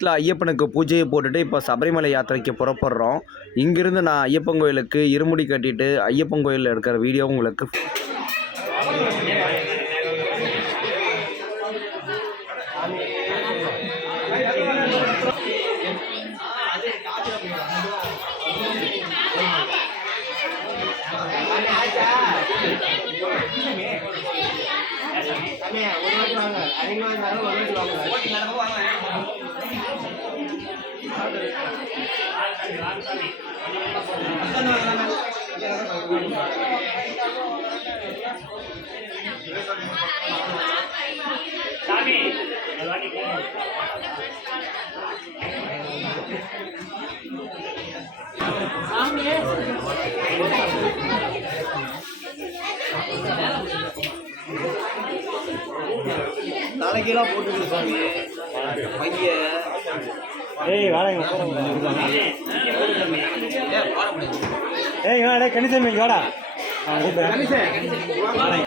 வீட்டில் ஐயப்பனுக்கு பூஜையை போட்டுட்டு இப்போ சபரிமலை யாத்திரைக்கு புறப்படுறோம். இங்கிருந்து நான் ஐயப்பன் கோயிலுக்கு இருமுடி கட்டிட்டு ஐயப்பன் கோயிலில் இருக்கிற வீடியோ உங்களுக்கு அண்ணே ஒரு வாட்டி வாங்க அதிகமாக இருந்தாலும் ஒரு வாட்டி வாங்க ஓட்டி நடக்கும் வாங்க அத்தனை தலைக்கெல்லாம் போட்டுருக்கு சாமி. பைய ஏய் வாடா ஏய் வாடா கணிசன் இங்க வாடா. கூப்பிடுறேன்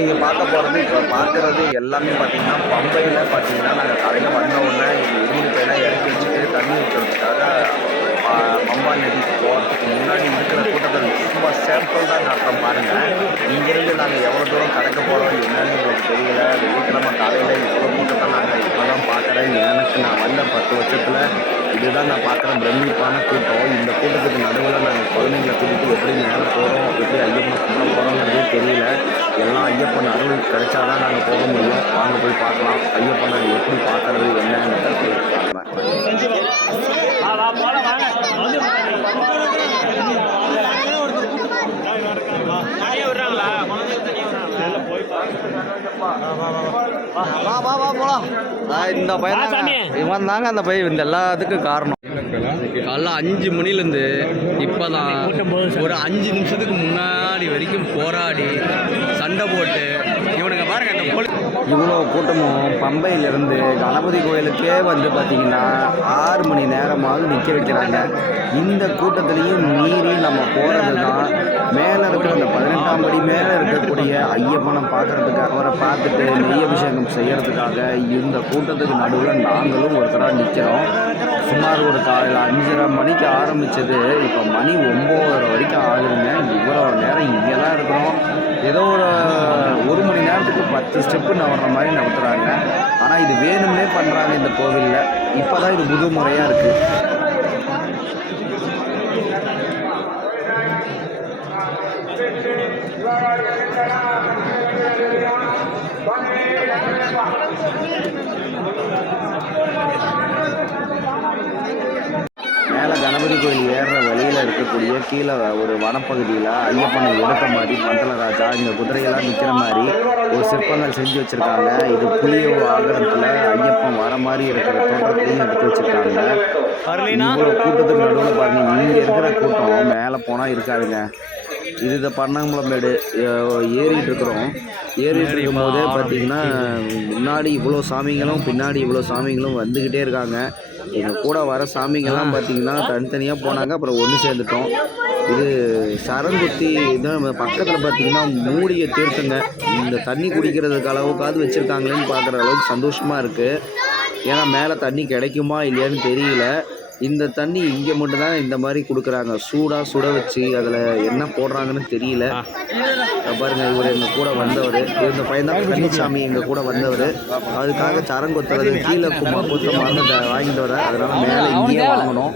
நீங்கள் பார்க்க போகிறது இப்போ பார்க்குறது எல்லாமே பார்த்தீங்கன்னா பம்பையில் பார்த்தீங்கன்னா நாங்கள் காலையில் வந்த உடனே எங்கள் இருமுடி பையெல்லாம் இறக்கி வச்சுட்டு தண்ணி ஊற்றுறதுக்காக பம்பா நதிக்கு போகிறதுக்கு முன்னாடி இருக்கிற கூட்டத்தில் ரொம்ப சேம்பிள் தான் காட்டுறோம் பாருங்கள் இங்கேருந்து நாங்கள் எவ்வளோ தூரம் கடக்க போகிறோம் என்னன்னு உங்களுக்கு தெரியல. வெள்ளிக்கிழமை காலையில் இவ்வளோ கூட்டத்தை நாங்கள் இப்போ தான் பார்க்குறேன் எனக்கு நான் வந்த பத்து வருஷத்தில் இதுதான் நான் பார்க்குற பிரமிப்பான கூட்டம். இந்த கூட்டத்துக்கு நடுவில் நாங்கள் குழந்தைங்களை கூட்டிட்டு எப்படி நேரம் போகிறோம் எப்படி ஐயப்பனை கும்பிட தெரியல. எல்லாம் ஐயப்பன் அருள் கிடைச்சாதான் நாங்கள் போக முடியும். வாங்க போய் பார்க்கலாம். ஐயப்பனை எப்படி பார்க்கறது என்னன்னு பார்க்கலாம் வா வா வா போலாம். இந்த பையன் இவன் தாங்க அந்த பையன் இந்த எல்லாத்துக்கும் காரணம். காலைல அஞ்சு மணிலேருந்து இப்போ தான் ஒரு அஞ்சு நிமிஷத்துக்கு முன்னாடி வரைக்கும் போராடி சண்டை போட்டு இவனுங்க பாருங்க இந்த போலீஸ் இவ்வளோ கூட்டமும் பம்பையிலிருந்து கணபதி கோயிலுக்கே வந்து பார்த்தீங்கன்னா ஆறு மணி நேரமாவது நிற்க வைக்கிறாங்க. இந்த கூட்டத்துலேயும் மீறி நம்ம போகிறது தான் மேலே இருக்கிற அந்த பதினெட்டாம் படி மேலே இருக்கக்கூடிய ஐயப்பனை பார்க்கறதுக்கு அவரை பார்த்துட்டு நெய் அபிஷேகம் செய்கிறதுக்காக இந்த கூட்டத்துக்கு நடுவில் நாங்களும் ஒருத்தராக நிற்கிறோம் சுமார் ஒரு காலையில் அஞ்சரை மணிக்கு ஆரம்பித்தது இப்போ மணி ஒம்போதரை வரைக்கும் ஆகுதுங்க. இவ்வளோ நேரம் இங்கே தான் இருக்கிறோம். ஏதோ ஒரு ஒரு மணி நேரத்துக்கு பத்து ஸ்டெப்பு நான் நவர்ற மாதிரி நடத்துகிறாங்க ஆனால் இது வேணும்னே பண்ணுறாங்க இந்த கோவிலில். இப்போ தான் இது புது முறையாக இருக்குது மேலே கணபதி கோயில் ஏறுற வழியில் இருக்கக்கூடிய கீழே ஒரு வனப்பகுதியில் ஐயப்பனை எடுத்த மாதிரி மண்டலராஜா இந்த குதிரையெல்லாம் நிற்கிற மாதிரி ஒரு சிற்பங்கள் செஞ்சு வச்சுருக்காங்க. இது புளிய ஆகரத்தில் ஐயப்பன் வர மாதிரி இருக்கிற தோற்றத்தையும் எடுத்து வச்சுருக்காங்க. இவ்வளோ கூட்டத்துக்கு நடுவில் பாருங்க இங்கே இருக்கிற கூட்டம் மேலே போனால் இருக்காதுங்க. இது இந்த பண்ணாங்குளமேடு அஹ், ஏறிட்டு இருக்கிறோம். ஏறிட்டு இருக்கும்போதே பார்த்தீங்கன்னா முன்னாடி இவ்வளோ சாமிங்களும் பின்னாடி இவ்வளோ சாமிங்களும் வந்துக்கிட்டே இருக்காங்க. எங்கள் கூட வர சாமிங்கெல்லாம் பார்த்தீங்கன்னா தனித்தனியாக போனாங்க. அப்புறம் ஒன்று சேர்ந்துட்டோம். இது சரங்குத்தி இதான் பக்கத்தில் பார்த்தீங்கன்னா மூடிய தீர்த்தங்க இந்த தண்ணி குடிக்கிறதுக்கு அளவுக்காவது வச்சுருக்காங்களேன்னு பார்க்குற அளவுக்கு சந்தோஷமாக இருக்குது ஏன்னா மேலே தண்ணி கிடைக்குமா இல்லையான்னு தெரியல. இந்த தண்ணி இங்கே மட்டும்தான் இந்த மாதிரி கொடுக்குறாங்க. சூடாக சுட வச்சு அதில் என்ன போடுறாங்கன்னு தெரியல. பாருங்க இவர் எங்கள் கூட வந்தவர். இந்த பையன் தான் கன்னிசாமி எங்கள் கூட வந்தவர். அதுக்காக சரங்கொத்துறது கீழே கும்ப கொத்த மருந்து வாங்கிட்டு வர அதனால மேலே இங்கேயே வாங்கணும்.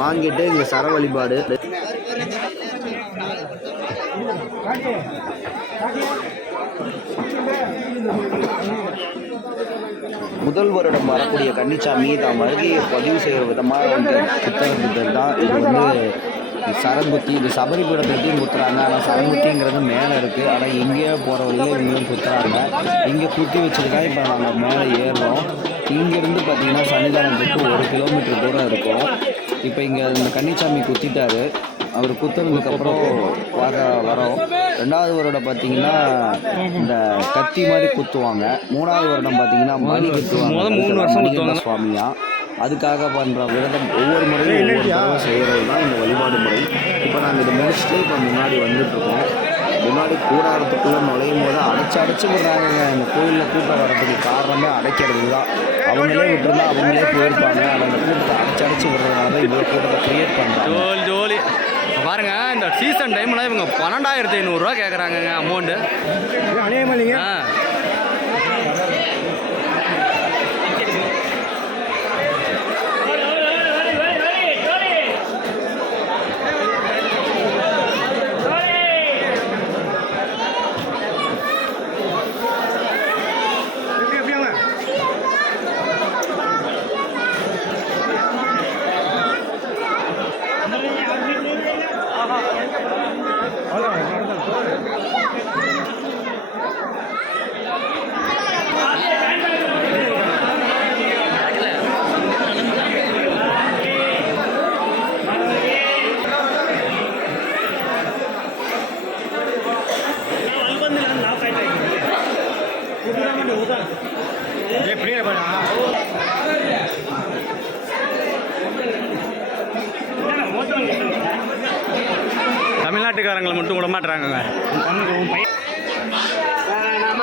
வாங்கிட்டு இங்கே சர வழிபாடு. முதல் வருடம் வரக்கூடிய கன்னிச்சாமி தாம் வருகையை பதிவு செய்கிற விதமாக வந்து புத்தகத்தில் தான் இது வந்து சரங்குத்தி இது சபரிபீடத்துக்கிட்டையும் குத்துறாங்க. ஆனால் சரங்குத்திங்கிறது மேலே இருக்குது ஆனால் எங்கேயோ போகிற வழியில் இவங்களும் குத்துறாங்க. இங்கே குத்தி வச்சுட்டு தான் இப்போ நாங்கள் மேலே ஏறுறோம். இங்கேருந்து பார்த்தீங்கன்னா சன்னிதானத்துக்கு ஒரு கிலோமீட்டர் தூரம் இருக்கும். இப்போ இங்கே இந்த கன்னிச்சாமி குத்திட்டாரு. அவர் குத்துனதுக்கப்புறம் வர வரோம். ரெண்டாவது வருடம் பார்த்தீங்கன்னா இந்த கத்தி மாதிரி குத்துவாங்க. மூணாவது வருடம் பார்த்தீங்கன்னா மணி குத்துவாங்க. மூணு வருஷம் சுவாமியா? அதுக்காக பண்ணுற விரதம் ஒவ்வொரு முறையும் ஒவ்வொரு தடவை செய்கிறது தான் இந்த வழிபாடு முறை. இப்போ நாங்கள் இதை முடிச்சுட்டு இப்போ முன்னாடி வந்துட்டுருக்கோம். முன்னாடி கூடாரத்துக்குள்ளே நுழையும் போது அடைச்சி அடைச்சி விடுறாங்க இந்த கோயிலில் கூட்டம் வர்றதுக்கு காரணமே அடைக்கிறது தான். அவங்களே விட்டுருந்தா அவங்களே போயிருப்பாங்க. ஆனால் அந்த கூட்டத்தை அடைச்சி அடைச்சி விடுறதுனால தான் இவ்வளோ கூட்டத்தை க்ரியேட் பண்ணுறாங்க பாருங்க இந்த சீசன் டைமில் இவங்க பன்னெண்டாயிரத்தி ஐநூறுரூவா கேட்குறாங்கங்க அமௌண்ட்டு அநியாயமா இல்லைங்க? தமிழ்நாட்டுக்காரங்களை மட்டும் விட மாட்டுறாங்கங்க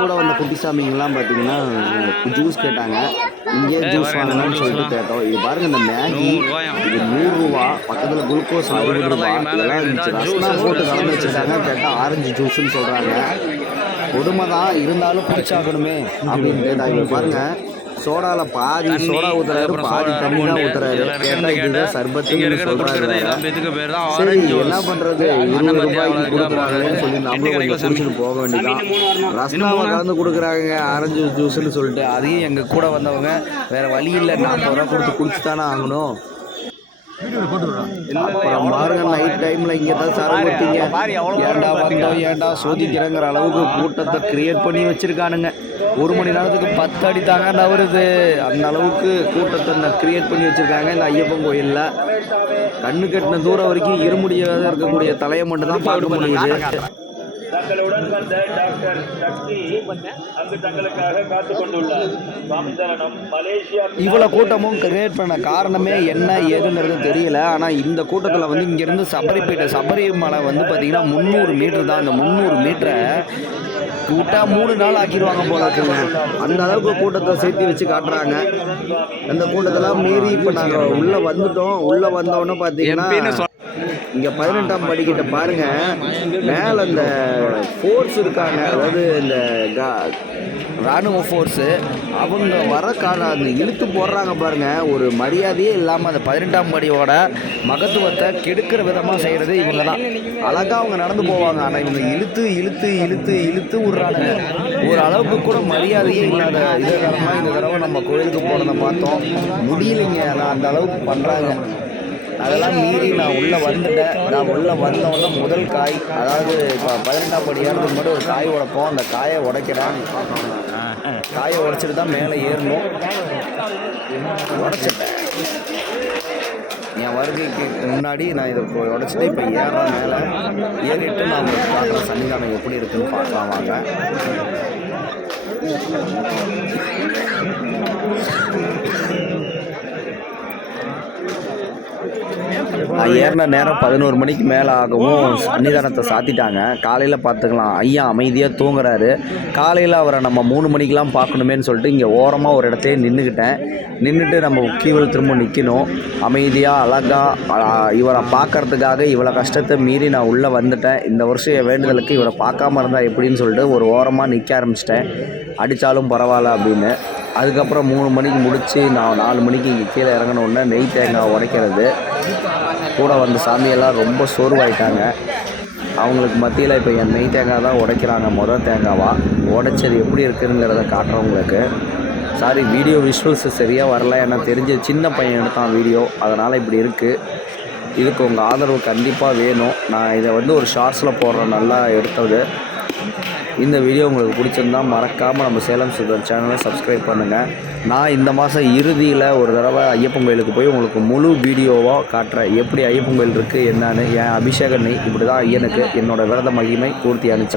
கூட வந்த குட்டிசாமிங்கெல்லாம் பார்த்தீங்கன்னா ஜூஸ் கேட்டாங்க. இங்கே ஜூஸ் வாங்கணும்னு சொல்லிட்டு கேட்டோம். இது பாருங்க இந்த மேகி இது நூறுரூவா. பக்கத்தில் குளுக்கோஸ் அறுபது ரூபா இதெல்லாம் இருந்துச்சு. ரசனா போட்டு கலந்து வச்சுருக்காங்க கேட்டால் ஆரஞ்சு ஜூஸ்னு சொல்கிறாங்க கொடுமை தான் இருந்தாலும் குடிச்சாகணுமே. அப்படின்ட்டு நான் சோடால பாதி சோடா அதுக்கப்புறம் பாதி தண்ணி தான் பூண்டு, ஊத்துறாரு. இதெல்லாம் கேட்டா கேட்டா, இதுதான் சர்பத்துன்னு சரி என்ன பண்றது? இருபது ரூபாய்க்கு கொடுக்குறாங்கன்னு சொல்லி நம்மளும் கொஞ்சம் குடிச்சுட்டு போக வேண்டியதான் ரஸ்னாவை கலந்து கொடுக்குறாங்க ஆரஞ்சு ஜூஸ்னு சொல்லிட்டு. அதையும் எங்க கூட வந்தவங்க வேற வழி இல்லை. நாற்பது ரூபா கொடுத்து குடிச்சு தானே ஆகணும். பாருங்க நைட் டைம்ல இங்க தான் சரம் கொடுத்தீங்க ஏன்டா வந்தோம் சோதிக்கிறங்கிற அளவுக்கு கூட்டத்தை கிரியேட் பண்ணி வச்சிருக்கானுங்க. ஒரு மணி நேரத்துக்கு பத்து அடி தாங்க நவருது. அந்த அளவுக்கு கூட்டத்தை கிரியேட் பண்ணி வச்சிருக்காங்க இந்த ஐயப்பன் கோயில்ல. கண்ணு கட்டின தூரம் வரைக்கும் இருமுடியாத இருக்கக்கூடிய தலையை மட்டும் தான் பார்க்க முடியுது. தங்களுடன் வந்த டாக்டர் சக்தி அங்கு தங்களுக்காக காத்து கொண்டுள்ளார். சுவாமி மலேசியா இவ்வளோ கூட்டமும் கிரியேட் பண்ண காரணமே என்ன ஏதுங்கிறது தெரியல. ஆனால் இந்த கூட்டத்தில் வந்து இங்கேருந்து சபரிப்பேட்டை சபரிமலை வந்து பார்த்தீங்கன்னா முந்நூறு மீட்டர் தான். அந்த முந்நூறு மீட்டரை கூட்டா மூணு நாள் ஆக்கிடுவாங்க போல இருக்குங்க. அந்த அளவுக்கு கூட்டத்தை சேர்த்து வச்சு காட்டுறாங்க. அந்த கூட்டத்தெல்லாம் மீறி இப்போ நாங்கள் உள்ளே வந்துட்டோம். உள்ளே வந்தோடனே பார்த்தீங்கன்னா இங்கே பதினெட்டாம் படிக்கிட்ட பாருங்க. மேலே இந்த ஃபோர்ஸ் இருக்காங்க. அதாவது இந்த கா- ராணுவ ஃபோர்ஸு அவங்க வர கால அந்த இழுத்து போடுறாங்க பாருங்க. ஒரு மரியாதையே இல்லாமல் அந்த பதினெட்டாம் படியோட மகத்துவத்தை கெடுக்கிற விதமாக செய்கிறது இவங்க தான் அழகாக அவங்க நடந்து போவாங்க. ஆனால் இவங்க இழுத்து இழுத்து இழுத்து இழுத்து விட்றானுங்க. ஒரு அளவுக்கு கூட மரியாதையே இல்லாத இது தரமாக இந்த தடவை நம்ம கோயிலுக்கு போனதை பார்த்தோம். முடியலைங்க. ஆனால் அந்த அளவுக்கு பண்ணுறாங்க அதெல்லாம் மீறி நான் உள்ளே வந்துட்டேன். நான் உள்ளே வந்தவொடனே முதல் காய் அதாவது இப்போ பதினெட்டாம் படி ஏறதுக்கு முன்னாடி ஒரு காய் உடைப்போம். அந்த காயை உடைக்கிறேன். காயை உடைச்சிட்டு தான் மேலே ஏறணும். உடைச்சிட்டேன். என் வருகைக்கு முன்னாடி நான் இதை இப்போ உடைச்சிட்டு இப்போ ஏறேன் மேலே. ஏறிட்டு நான் உங்களுக்கு பார்க்குறேன். சன்னிதானம் எப்படி இருக்குன்னு பார்க்கலாம் வாங்க. நான் ஏறின நேரம் பதினோரு மணிக்கு மேலே ஆகவும் சன்னிதானத்தை சாத்திட்டாங்க. காலையில் பார்த்துக்கலாம். ஐயா அமைதியாக தூங்குறாரு. காலையில் அவரை நம்ம மூணு மணிக்கெலாம் பார்க்கணுமேன்னு சொல்லிட்டு இங்கே ஓரமாக ஒரு இடத்துல நின்றுக்கிட்டேன் நின்றுட்டு நம்ம கீவல் திரும்ப நிற்கணும் அமைதியாக அழகாக இவரை பார்க்கறதுக்காக இவ்வளோ கஷ்டத்தை மீறி நான் உள்ளே வந்துட்டேன். இந்த வருஷம் என் வேண்டுதலுக்கு இவரை பார்க்காம இருந்தால் எப்படின்னு சொல்லிட்டு ஒரு ஓரமாக நிற்க ஆரம்பிச்சிட்டேன். அடித்தாலும் பரவாயில்ல அப்படின்னு. அதுக்கப்புறம் மூணு மணிக்கு முடித்து நான் நாலு மணிக்கு இங்கே கீழே இறங்கின உடனே நெய் தேங்காய் உடைக்கிறது. கூட வந்த சாமியெல்லாம் ரொம்ப சோர்வாயிட்டாங்க. அவங்களுக்கு மத்தியில் இப்போ என் நெய் தேங்காய் தான் உடைக்கிறாங்க மொதல் தேங்காவாக உடைச்சது எப்படி இருக்குங்கிறத காட்டுறவங்களுக்கு சாரி வீடியோ விஷுவல்ஸ் சரியாக வரல. ஏன்னா தெரிஞ்ச சின்ன பையன் எடுத்தான் வீடியோ அதனால் இப்படி இருக்குது இதுக்கு உங்கள் ஆதரவு கண்டிப்பாக வேணும். நான் இதை வந்து ஒரு ஷார்ட்ஸில் போடுறேன். நல்லா எடுத்தது. இந்த வீடியோ உங்களுக்கு பிடிச்சிருந்தா மறக்காமல் நம்ம சேலம் சுதர் சேனலை சப்ஸ்கிரைப் பண்ணுங்கள் நான் இந்த மாதம் இறுதியில் ஒரு தடவை ஐயப்பன் கோயிலுக்கு போய் உங்களுக்கு முழு வீடியோவாக காட்டுறேன். எப்படி ஐயப்பன் கோயில் இருக்குது என்னன்னு என் அபிஷேக இப்படி தான் ஐயனுக்கு என்னோடய விரத மகிமை பூர்த்தி அனுப்பிச்சு